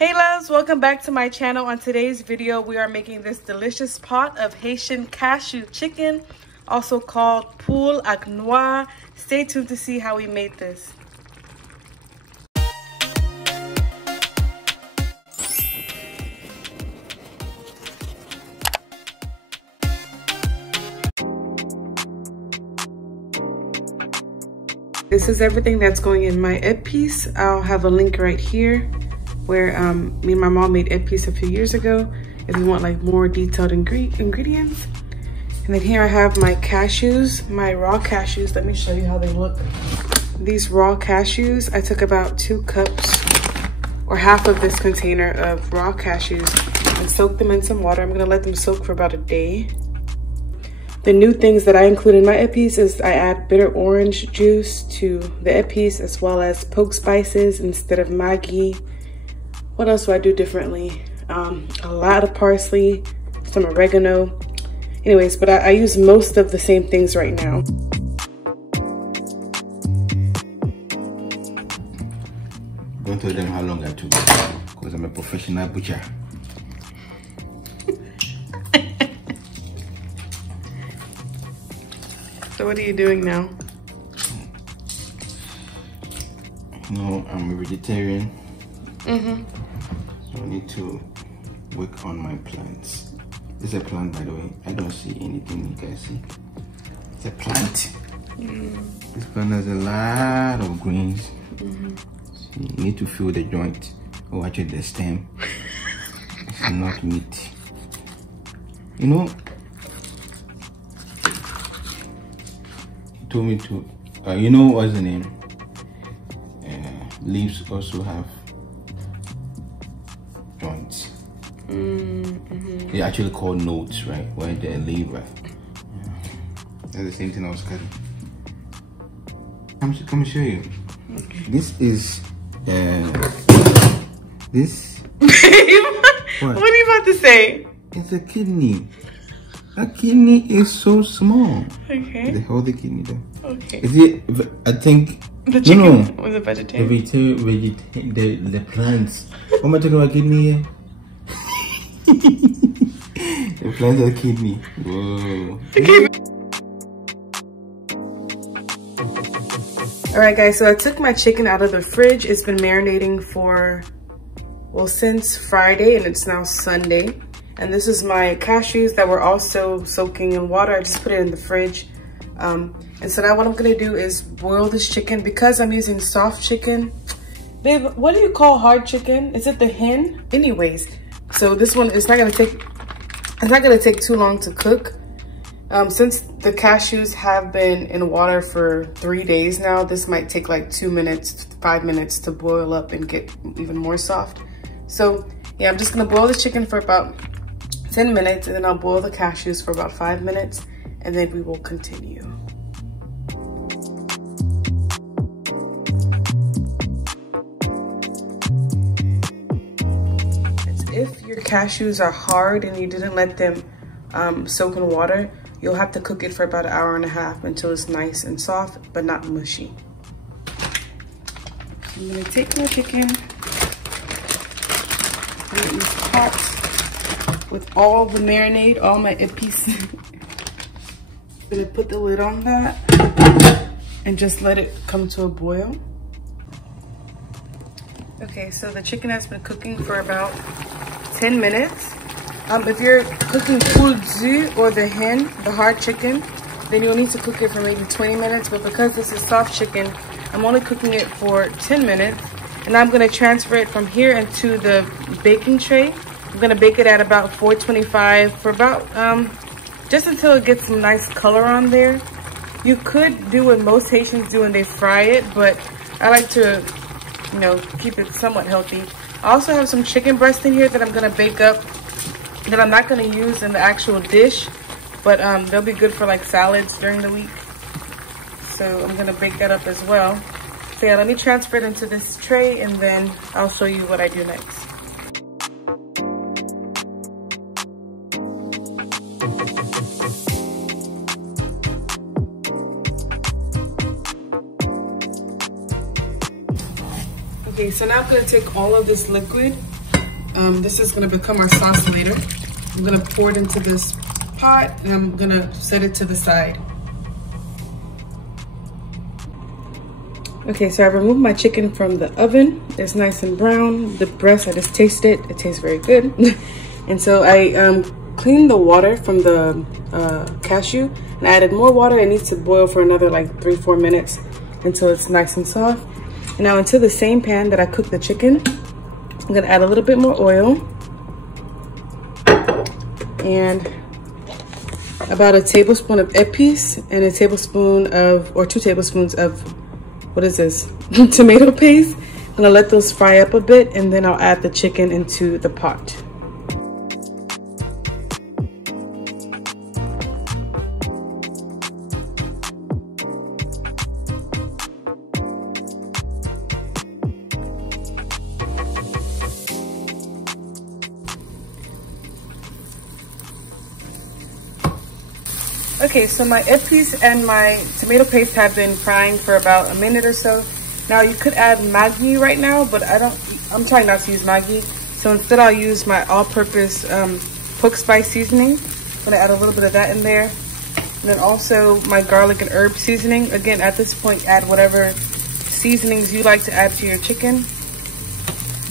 Hey loves, welcome back to my channel. On today's video, we are making this delicious pot of Haitian cashew chicken, also called Poul ak noix. Stay tuned to see how we made this. This is everything that's going in my egg piece. I'll have a link right here where me and my mom made egg piece a few years ago if you want like more detailed ingredients. And then here I have my cashews, my raw cashews. Let me show you how they look. These raw cashews, I took about 2 cups or half of this container of raw cashews and soaked them in some water. I'm gonna let them soak for about a day. The new things that I include in my egg piece is I add bitter orange juice to the egg piece, as well as poke spices instead of Maggi. What else do I do differently? A lot of parsley, some oregano. Anyways, but I use most of the same things right now. Don't tell them how long I took because I'm a professional butcher. So what are you doing now? No, I'm a vegetarian. So I need to work on my plants. This is a plant, by the way. I don't see anything, you guys see. It's a plant. This plant has a lot of greens. So you need to fill the joint, or actually the stem. It's not meat. You know, he told me to, you know what's the name? Leaves also have joints. They actually call nodes, right? Where they leaf, right? Yeah. That's the same thing I was cutting. Come show you. Okay. This is this. What are you about to say? It's a kidney. A kidney is so small. Okay. The whole kidney though. Okay. Is it? I think. The chicken was a vegetarian. The plants. What am I talking about? Kidney here? The plants are kidney. Whoa. Okay. Alright guys, so I took my chicken out of the fridge. It's been marinating for, well, since Friday, and it's now Sunday. And this is my cashews that were also soaking in water. I just put it in the fridge. And so now what I'm gonna do is boil this chicken. Because I'm using soft chicken. Babe, what do you call hard chicken? Is it the hen? Anyways, so this one is not gonna take too long to cook. Since the cashews have been in water for 3 days now, this might take like 2 minutes, 5 minutes to boil up and get even more soft. So yeah, I'm just gonna boil the chicken for about 10 minutes, and then I'll boil the cashews for about 5 minutes, and then we will continue. If your cashews are hard and you didn't let them soak in water, you'll have to cook it for about 1.5 hours until it's nice and soft, but not mushy. I'm gonna take my chicken, put it in this pot with all the marinade, all my pieces. I'm gonna put the lid on that and just let it come to a boil. Okay, so the chicken has been cooking for about 10 minutes. If you're cooking poul or the hen, the hard chicken, then you'll need to cook it for maybe 20 minutes. But because this is soft chicken, I'm only cooking it for 10 minutes. And I'm gonna transfer it from here into the baking tray. I'm gonna bake it at about 425 for about, just until it gets some nice color on there. You could do what most Haitians do and they fry it, but I like to, you know, keep it somewhat healthy. I also have some chicken breast in here that I'm gonna bake up, that I'm not gonna use in the actual dish, but they'll be good for like salads during the week. So I'm gonna bake that up as well. So yeah, let me transfer it into this tray and then I'll show you what I do next. Okay, so now I'm gonna take all of this liquid This is gonna become our sauce later. I'm gonna pour it into this pot and I'm gonna set it to the side. Okay, so I removed my chicken from the oven. It's nice and brown. The breast, I just tasted it. It tastes very good. And so I cleaned the water from the cashew and I added more water. It needs to boil for another like 3-4 minutes until it's nice and soft. And now into the same pan that I cooked the chicken, I'm gonna add a little bit more oil and about a tablespoon of épices and a tablespoon of, or 2 tablespoons of, what is this? Tomato paste. I'm gonna let those fry up a bit and then I'll add the chicken into the pot. Okay, so my épices and my tomato paste have been frying for about a minute or so. Now you could add Maggi right now, but I'm trying not to use Maggi. So instead I'll use my all-purpose pork spice seasoning. I'm gonna add a little bit of that in there. And then also my garlic and herb seasoning. Again, at this point, add whatever seasonings you like to add to your chicken.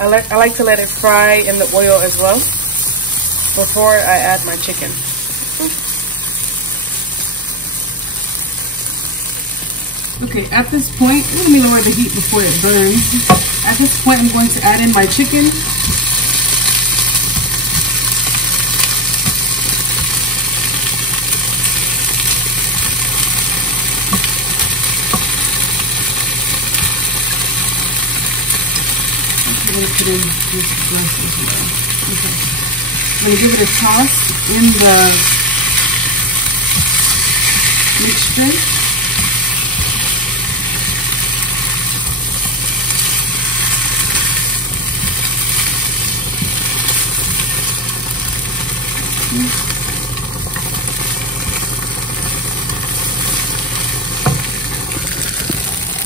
I like to let it fry in the oil as well before I add my chicken. Okay, at this point, let me lower the heat before it burns. At this point, I'm going to add in my chicken. I'm going to put in this breast as well. Okay. I'm going to give it a toss in the mixture.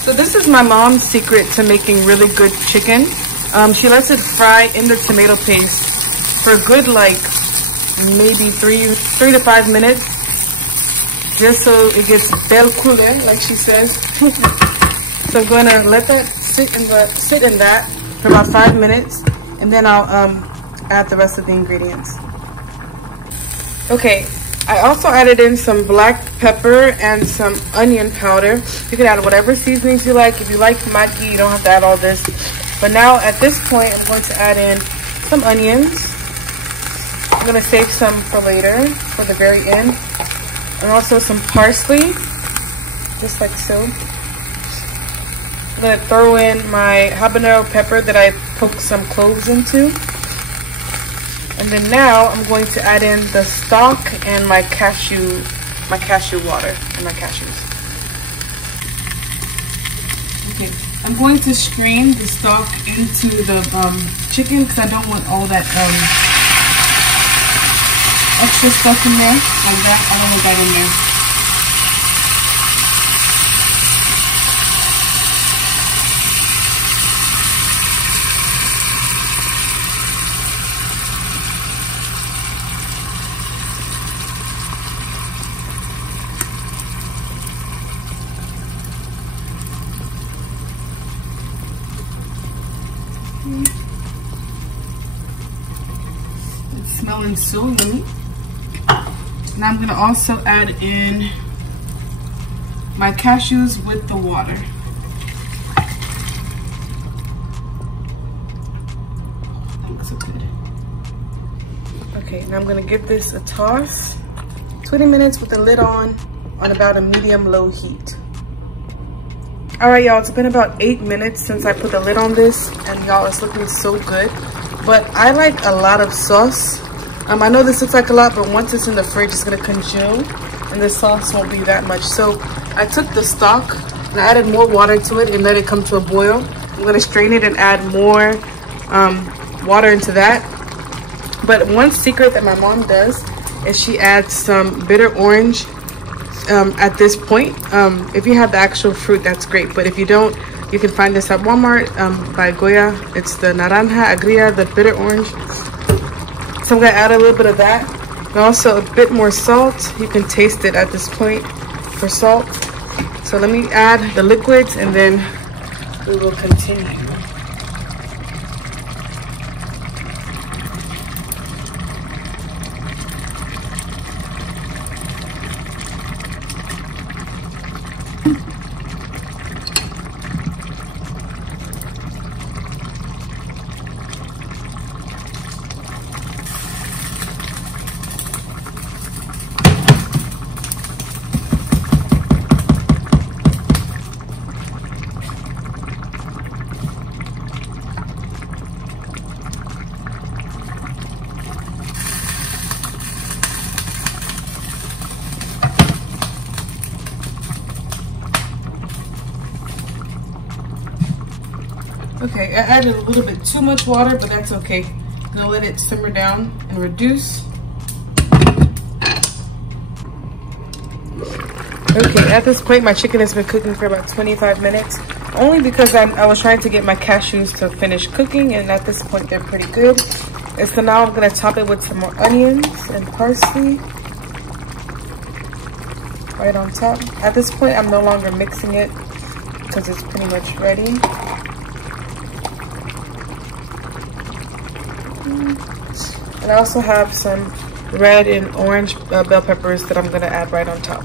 So this is my mom's secret to making really good chicken. She lets it fry in the tomato paste for a good like maybe 3 to 5 minutes, just so it gets belle couleur, like she says. So I'm going to let that sit in that for about 5 minutes, and then I'll add the rest of the ingredients. Okay, I also added in some black pepper and some onion powder. You can add whatever seasonings you like. If you like Maggi, you don't have to add all this. But now at this point, I'm going to add in some onions. I'm going to save some for later, for the very end. And also some parsley, just like so. I'm going to throw in my habanero pepper that I poked some cloves into. And then now I'm going to add in the stock and my cashew water and my cashews. Okay, I'm going to strain the stock into the chicken because I don't want all that extra stuff in there, like that. I don't want that in there. It's smelling so yummy. Now I'm going to also add in my cashews with the water. That looks so good. Okay, now I'm going to give this a toss. 20 minutes with the lid on about a medium-low heat. All right, y'all, it's been about 8 minutes since I put the lid on this, and y'all, it's looking so good. But I like a lot of sauce. I know this looks like a lot, but once it's in the fridge, it's gonna congeal, and the sauce won't be that much. So I took the stock and I added more water to it and let it come to a boil. I'm gonna strain it and add more water into that. But one secret that my mom does is she adds some bitter orange at this point. If you have the actual fruit, that's great, but if you don't, You can find this at Walmart by Goya. It's the naranja agria, the bitter orange. So I'm gonna add a little bit of that. And also a bit more salt. You can taste it at this point for salt. So let me add the liquids and then we will continue. Okay, I added a little bit too much water, but that's okay. I'm gonna let it simmer down and reduce. Okay, at this point, my chicken has been cooking for about 25 minutes, only because I was trying to get my cashews to finish cooking, and at this point, they're pretty good. And so now I'm gonna top it with some more onions and parsley right on top. At this point, I'm no longer mixing it because it's pretty much ready. And I also have some red and orange bell peppers that I'm gonna add right on top.